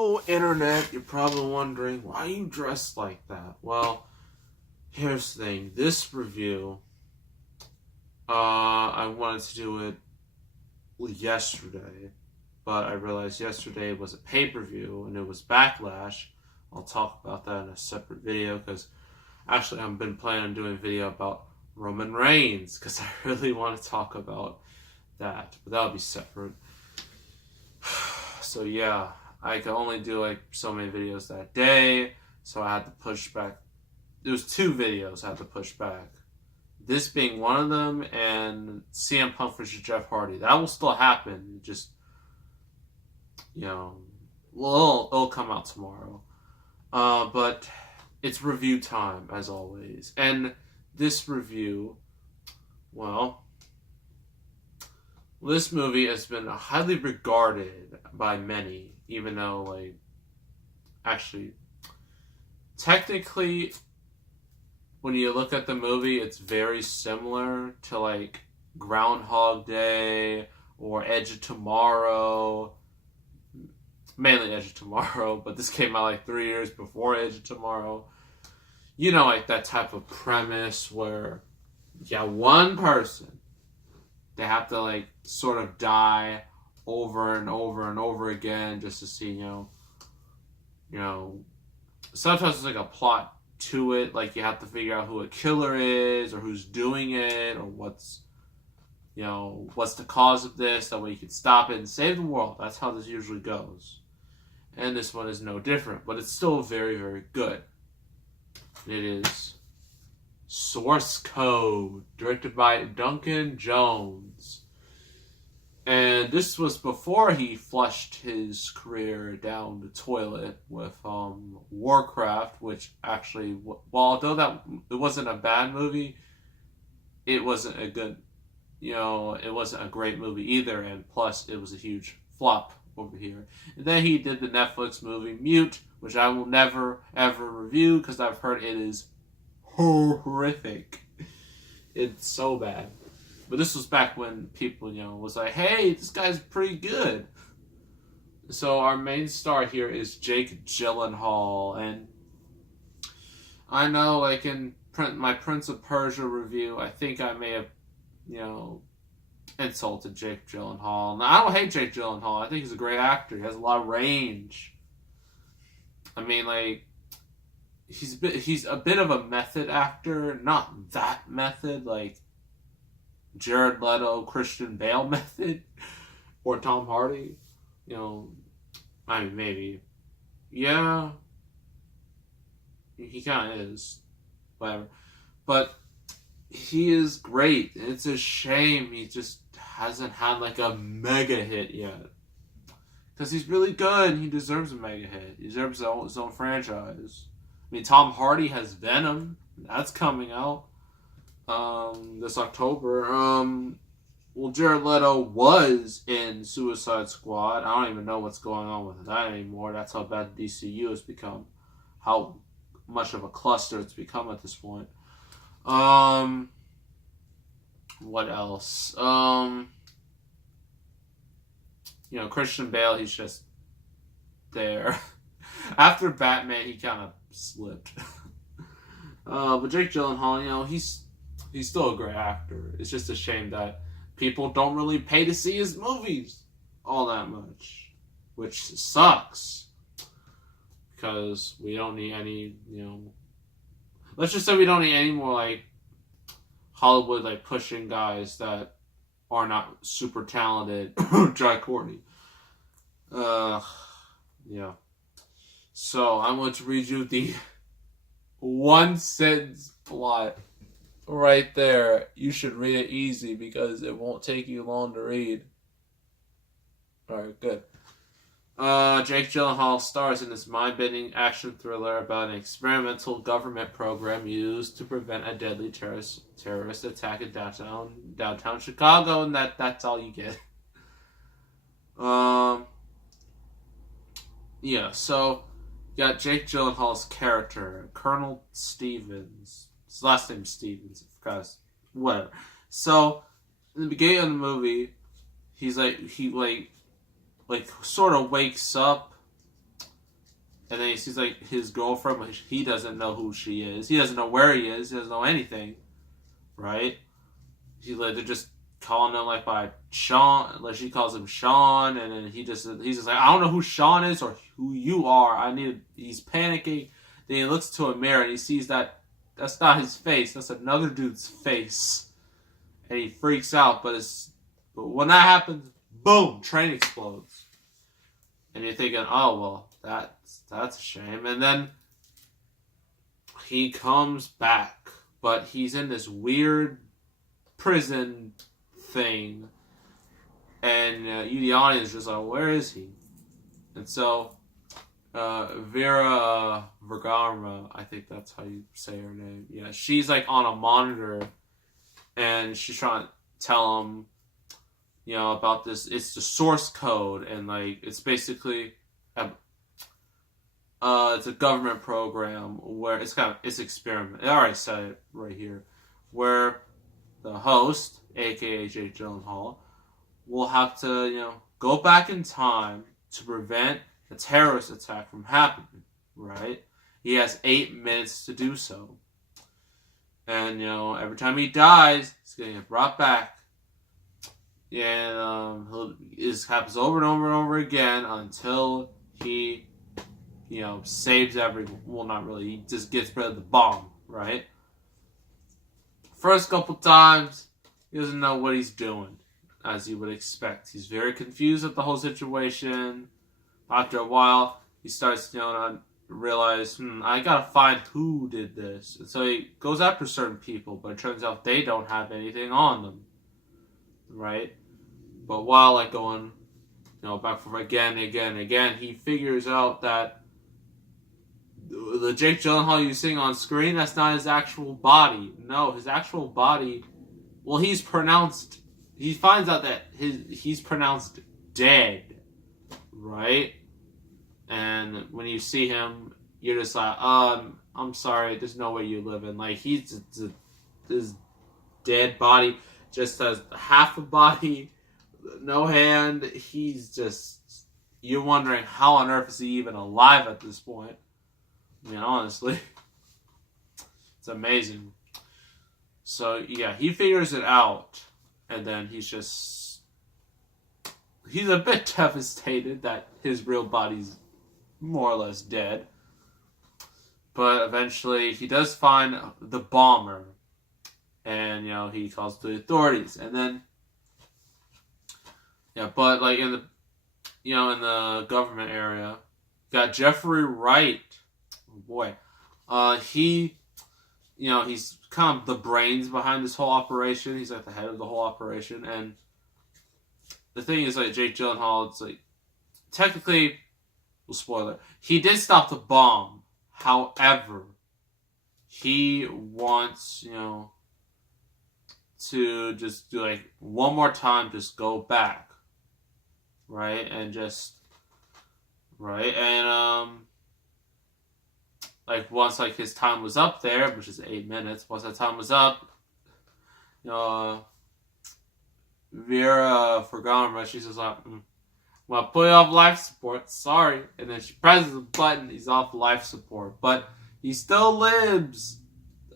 Oh, internet, you're probably wondering, why are you dressed like that? Well, here's the thing. This review, I wanted to do it yesterday, but I realized yesterday was a pay-per-view and it was Backlash. I'll talk about that in a separate video because actually I've been planning on doing a video about Roman Reigns because I really want to talk about that, but that'll be separate. So yeah, I could only do like so many videos that day, so I had to push back. There was 2 videos I had to push back. This being one of them, and CM Punk versus Jeff Hardy. That will still happen. Just it'll come out tomorrow. But it's review time as always, and this review, well, this movie has been highly regarded by many, even though, actually, technically, when you look at the movie, it's very similar to, Groundhog Day or Edge of Tomorrow. Mainly Edge of Tomorrow, but this came out, 3 years before Edge of Tomorrow. That type of premise where, one person, they have to sort of die over and over and over again just to see, sometimes there's a plot to it, you have to figure out who a killer is or who's doing it or what's the cause of this, that way you can stop it and save the world. That's how this usually goes. And this one is no different, but it's still very, very good. It is Source Code, directed by Duncan Jones. And this was before he flushed his career down the toilet with Warcraft, which actually, although that it wasn't a bad movie, it wasn't a good, it wasn't a great movie either, and plus it was a huge flop over here. And then he did the Netflix movie Mute, which I will never ever review because I've heard it is horrific. It's so bad. But this was back when people, was like, hey, this guy's pretty good. So our main star here is Jake Gyllenhaal. And I know, in my Prince of Persia review, I think I may have, insulted Jake Gyllenhaal. Now, I don't hate Jake Gyllenhaal. I think he's a great actor. He has a lot of range. I mean, he's a bit of a method actor. Not that method, Jared Leto, Christian Bale method, or Tom Hardy. I mean, maybe. Yeah. He kind of is. Whatever. But he is great. It's a shame he just hasn't had, a mega hit yet. Because he's really good. He deserves a mega hit. He deserves his own franchise. I mean, Tom Hardy has Venom. That's coming out this October. Jared Leto was in Suicide Squad. I don't even know what's going on with that anymore. That's how bad DCU has become. How much of a cluster it's become at this point. What else? Christian Bale, he's just there. After Batman, he kind of slipped. But Jake Gyllenhaal, he's still a great actor. It's just a shame that people don't really pay to see his movies all that much, which sucks. Because we don't need any, let's just say we don't need any more, Hollywood, pushing guys that are not super talented. Jai Courtney. Yeah. So, I'm going to read you the one sentence plot right there. You should read it easy because it won't take you long to read. Alright, good. Jake Gyllenhaal stars in this mind-bending action thriller about an experimental government program used to prevent a deadly terrorist attack in downtown Chicago, and that's all you get. Yeah, so you got Jake Gyllenhaal's character, Colonel Stevens. His last name's Stevens, because whatever. So in the beginning of the movie, he's he sort of wakes up and then he sees like his girlfriend, but he doesn't know who she is. He doesn't know where he is. He doesn't know anything, right? They're just calling him like by Sean, like she calls him Sean, and then he's just like, I don't know who Sean is or who you are. He's panicking. Then he looks to a mirror and he sees that that's not his face. That's another dude's face, and he freaks out. But when that happens, boom, train explodes, and you're thinking, oh well, that's a shame. And then he comes back, but he's in this weird prison thing, and you, the audience, just like, where is he? And so Vera Vergara, I think that's how you say her name. Yeah, she's like on a monitor, and she's trying to tell him, about this. It's the source code, and like it's basically it's a government program where it's experiment. I already said it right here, where the host, aka Jake Gyllenhaal, will have to, go back in time to prevent a terrorist attack from happening, right? He has 8 minutes to do so. And, every time he dies, he's going to get brought back. And this happens over and over and over again until he, saves everyone. Well, not really. He just gets rid of the bomb, right? First couple times, he doesn't know what he's doing, as you would expect. He's very confused with the whole situation. After a while, he starts, to realize, I gotta find who did this. And so he goes after certain people, but it turns out they don't have anything on them, right? But while, going, back from again and again and again, he figures out that the Jake Gyllenhaal you're seeing on screen, that's not his actual body. No, his actual body, well, he finds out that he's pronounced dead, right? And when you see him, you're just like, I'm sorry, there's no way you live in. Like, his dead body just has half a body, no hand. He's just, you're wondering how on earth is he even alive at this point. Honestly, it's amazing. So, yeah, he figures it out, and then he's a bit devastated that his real body's more or less dead. But eventually, he does find the bomber, and, he calls the authorities, and then, but, like, in the government area, got Jeffrey Wright. Oh boy. He's kind of the brains behind this whole operation. He's like the head of the whole operation. And the thing is, like, Jake Gyllenhaal, it's like, technically, well, spoiler, he did stop the bomb. However, he wants, to just do, like, one more time, just go back. Right? And just, right? And, like, once, like, his time was up there, which is 8 minutes, once that time was up, Vera Fargama, she's just like, well, put you off life support, sorry. And then she presses a button, he's off life support. But he still lives,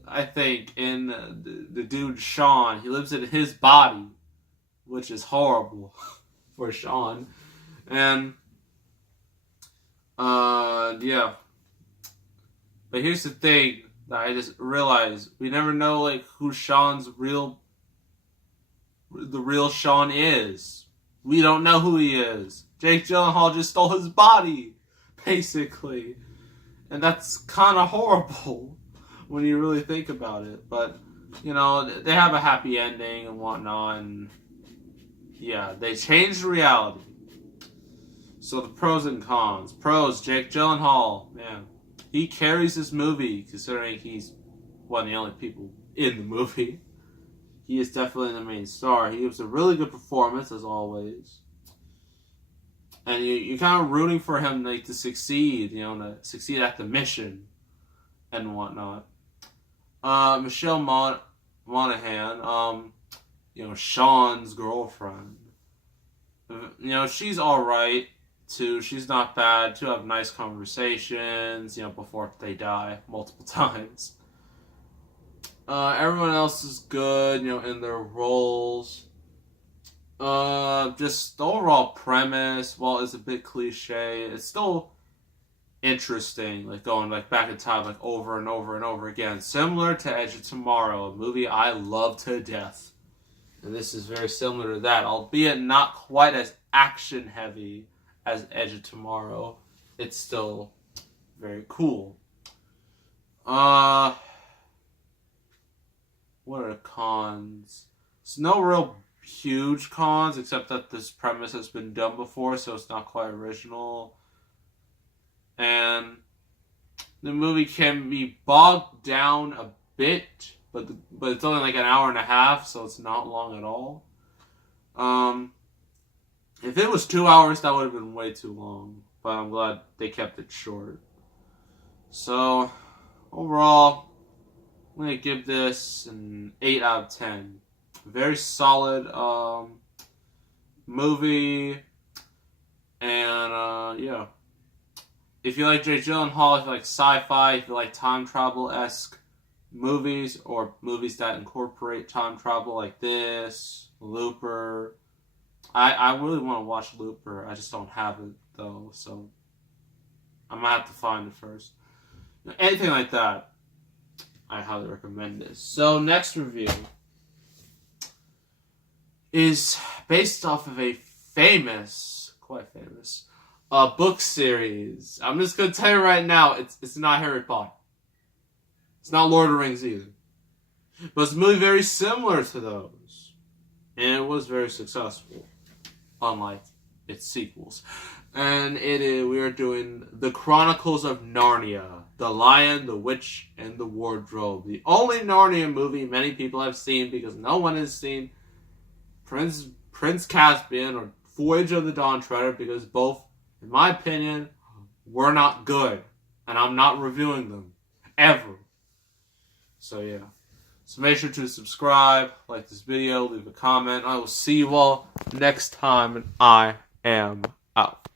I think, in the dude Sean. He lives in his body, which is horrible for Sean. And, yeah. But here's the thing that I just realized. We never know, like, who the real Sean is. We don't know who he is. Jake Gyllenhaal just stole his body, basically. And that's kind of horrible when you really think about it. But, they have a happy ending and whatnot. And, yeah, they changed reality. So the pros and cons. Pros, Jake Gyllenhaal, man. He carries this movie, considering he's one of the only people in the movie. He is definitely the main star. He gives a really good performance, as always. And you're kind of rooting for him, like, to succeed, to succeed at the mission and whatnot. Michelle Monaghan, Sean's girlfriend. She's alright. Two, she's not bad. Two have nice conversations, before they die multiple times. Everyone else is good, in their roles. Just the overall premise, while it's a bit cliche, it's still interesting, like going back in time, over and over and over again. Similar to Edge of Tomorrow, a movie I love to death. And this is very similar to that, albeit not quite as action heavy as Edge of Tomorrow. It's still very cool. What are the cons? There's no real huge cons, except that this premise has been done before, so it's not quite original. And the movie can be bogged down a bit, but it's only an hour and a half, so it's not long at all. If it was 2 hours, that would have been way too long, but I'm glad they kept it short. So, overall, I'm going to give this an 8 out of 10. Very solid movie. And, yeah. If you like Jake Gyllenhaal, if you like sci-fi, if you like time travel-esque movies, or movies that incorporate time travel like this, Looper. I really want to watch Looper. I just don't have it, though, so I'm going to have to find it first. Anything like that, I highly recommend this. So, next review is based off of a quite famous, book series. I'm just going to tell you right now, it's not Harry Potter. It's not Lord of the Rings either. But it's a movie very similar to those. And it was very successful, unlike its sequels. And we are doing The Chronicles of Narnia, The Lion, the Witch, and the Wardrobe. The only Narnia movie many people have seen, because no one has seen Prince Caspian or Voyage of the Dawn Treader, because both, in my opinion, were not good. And I'm not reviewing them. Ever. So yeah. So make sure to subscribe, like this video, leave a comment. I will see you all next time, and I am out.